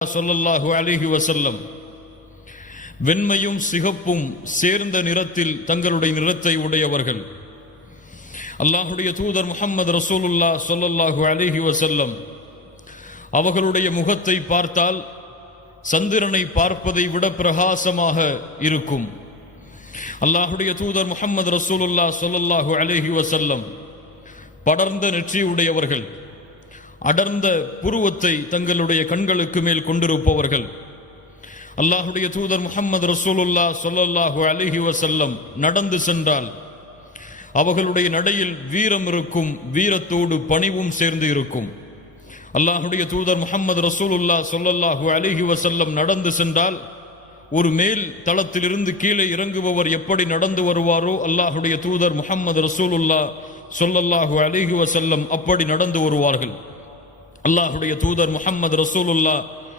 ஸல்லல்லாஹு அலைஹி வஸல்லம் வெண்மையும் சிகப்பும் சேர்ந்த நிறத்தில் தங்களுடைய நிறத்தை உடையவர்கள். அல்லாஹுடைய தூதர் முஹம்மது ரசூலுல்லாஹ் ஸல்லல்லாஹு அலைஹி வஸல்லம் அவர்களுடைய முகத்தை பார்த்தால் சந்திரனை பார்ப்பதை விட பிரகாசமாக இருக்கும். அல்லாஹுடைய தூதர் முஹம்மது ரசூலுல்லாஹ் ஸல்லல்லாஹு அலைஹி வஸல்லம் படர்ந்த நெற்றியுடையவர்கள், அடர்ந்த புருவத்தை தங்களுடைய கண்களுக்கு மேல் கொண்டிருப்பவர்கள். அல்லாஹுடைய தூதர் முஹம்மது ரசூலுல்லாஹ் ஸல்லல்லாஹு அலைஹி வஸல்லம் நடந்து சென்றால் அவர்களுடைய நடையில் வீரம் இருக்கும், வீரத்தோடு பணிவும் சேர்ந்து இருக்கும். அல்லாஹுடைய தூதர் முஹம்மது ரசூலுல்லாஹ் ஸல்லல்லாஹு அலைஹி வஸல்லம் நடந்து சென்றால் ஒரு மேல் தளத்திலிருந்து கீழே இறங்குபவர் எப்படி நடந்து வருவாரோ அல்லாஹுடைய தூதர் முஹம்மது ரசூலுல்லாஹ் ஸல்லல்லாஹு அலைஹி வஸல்லம் அப்படி நடந்து வருவார்கள். அல்லாஹுடைய தூதர் முஹம்மது ரசூலுல்லாஹ்